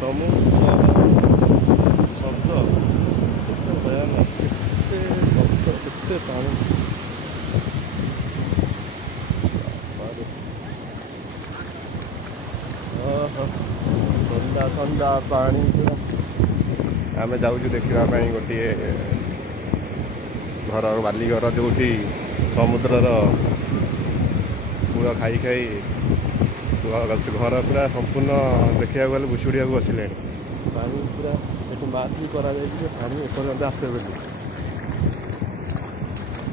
ସମୁଦ୍ର ଶବ୍ଦ କେତେ ଭୟାନକ, କେତେ ଶବ୍ଦ, କେତେ ପାଣି। ଥଣ୍ଡା ଥଣ୍ଡା ପାଣି ପୁରା। ଆମେ ଯାଉଛୁ ଦେଖିବା ପାଇଁ ଗୋଟିଏ ଘର, ବାଲିଘର, ଯେଉଁଠି ସମୁଦ୍ରର କୂଳ ଖାଇ ଖାଇ ଘର ପୁରା ସମ୍ପୂର୍ଣ୍ଣ ଦେଖିବାକୁ ଗଲେ ଭୁଷୁଡ଼ିବାକୁ ବସିଲେଣି। ପାଣି ପୁରା ଏଠି ମାର୍କ କରାଯାଇଛି ଯେ ପାଣି ଏପର୍ଯ୍ୟନ୍ତ ଆସେ ବୋଲି।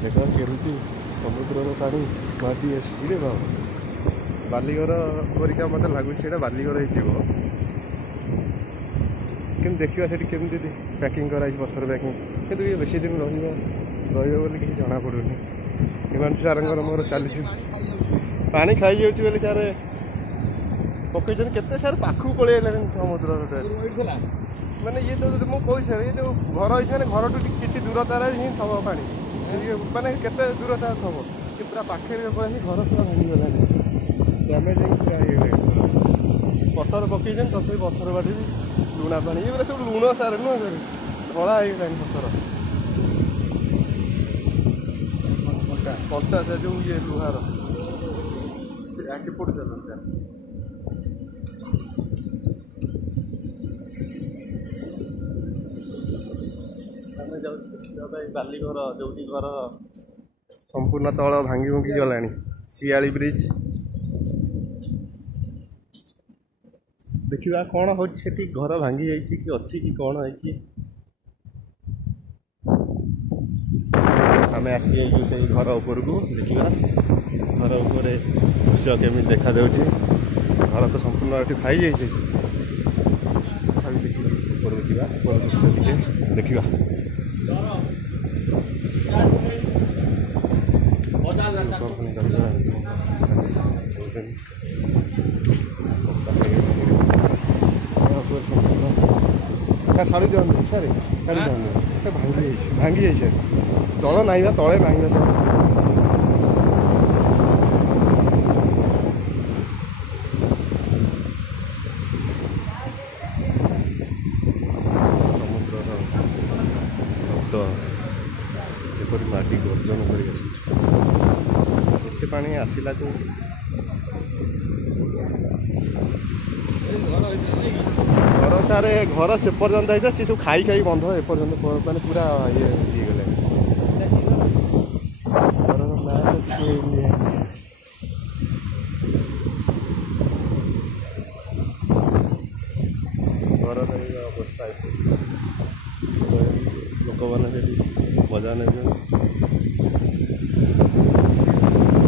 ଦେଖ କେମିତି ସମୁଦ୍ରର ପାଣି ମାଟି ଆସିଛି ରେ ବାବା। ବାଲିଘର ପରିକା ମୋତେ ଲାଗୁଛି ସେଇଟା ବାଲିଘର ହେଇଥିବ, କିନ୍ତୁ ଦେଖିବା ସେଠି କେମିତି ପ୍ୟାକିଂ କରାଯାଇଛି, ପଥର ପ୍ୟାକିଂ। କିନ୍ତୁ ଇଏ ବେଶୀ ଦିନ ରହିବ ବୋଲି କିଛି ଜଣାପଡ଼ୁନି। ହିମାଂଶୁ ସାର୍ଙ୍କର ମୋର ଚାଲିଛୁ, ପାଣି ଖାଇଯାଉଛି ବୋଲି ସାର୍ ପକେଇଛନ୍ତି। କେତେ ସାର୍ ପାଖକୁ ପଳେଇ ଆସିଲାଣି ସମୁଦ୍ର। ମାନେ ଇଏ ତ ମୁଁ କହୁଛି ସାର୍, ଇଏ ଯେଉଁ ଘର ହେଇଛି ମାନେ ଘରଠୁ କିଛି ଦୂରତାରେ ହିଁ ଥବ ପାଣି, ମାନେ କେତେ ଦୂରତା ଥବ କି ପୁରା ପାଖରେ ପଳେଇ ଘର ପୁରା ଭାଙ୍ଗିଗଲାଣି, ଡ୍ୟାମେଜ୍ ହେଇକି ପୁରା ହେଇଗଲାଣି। ପଥର ପକେଇଛନ୍ତି, ତଥାପି ପଥର ବାଟି ବି ଲୁଣା ପାଣି, ଇଏ ସବୁ ଲୁଣ ସାର୍ ନୁହଁ ସାର୍, ଧଳା ହେଇଗଲାଣି ପଥର। କଣ୍ଟା ସେ ଯେଉଁ ଇଏ ଲୁହାର ଆଖି ପଡ଼ୁଛନ୍ତି। ଆମେ ଯାଉଛୁ ଦେଖିବା ପାଇଁ ବାଲିଘର, ଯେଉଁଠି ଘର ସମ୍ପୂର୍ଣ୍ଣ ତଳ ଭାଙ୍ଗି ଭୁଙ୍ଗି ଗଲାଣି। ଶିଆଳି ବ୍ରିଜ୍ ଦେଖିବା କ'ଣ ହେଉଛି ସେଠି, ଘର ଭାଙ୍ଗି ଯାଇଛି କି ଅଛି କି କ'ଣ ହେଇଛି। ଆମେ ଆସିଯାଇଛୁ ସେଇ ଘର ଉପରକୁ ଦେଖିବା ଘର ଉପରେ ଦୃଶ୍ୟ କେମିତି ଦେଖାଯାଉଛି। ଘର ତ ସମ୍ପୂର୍ଣ୍ଣ ଏଠି ଖାଇଯାଇଛି, ତଥାପି ଦେଖିବା ଉପରକୁ ଯିବା, ଉପର ଦୃଶ୍ୟ ଟିକେ ଦେଖିବା। ଛାଡ଼ି ଦିଅନ୍ତୁ ସାର୍, ଛାଡ଼ି ଦିଅନ୍ତୁ, ଭାଙ୍ଗି ଯାଇଛି ତଳ ନାହିଁ ବା, ତଳେ ନାହିଁ ବା ସାର୍। ସମୁଦ୍ରର ଶବ୍ଦ ଯେପରି ମାଟି ଗର୍ଜନ କରି ଆସୁଛି। ଏତେ ପାଣି ଆସିଲା କୋଉଠି? ଘର ସାର୍, ଘର ସେ ପର୍ଯ୍ୟନ୍ତ ହେଇଥିଲା, ସେ ସବୁ ଖାଇ ଖାଇ ବନ୍ଧ ଏପର୍ଯ୍ୟନ୍ତ ମାନେ ପୁରା ଇଏ ହେଇଗଲାଣି। ଘରର ନାଁ ସେ ଘରର ଏଇ ଅବସ୍ଥା, ଲୋକମାନେ ସେଠି ମଜା ନେଉଛନ୍ତି।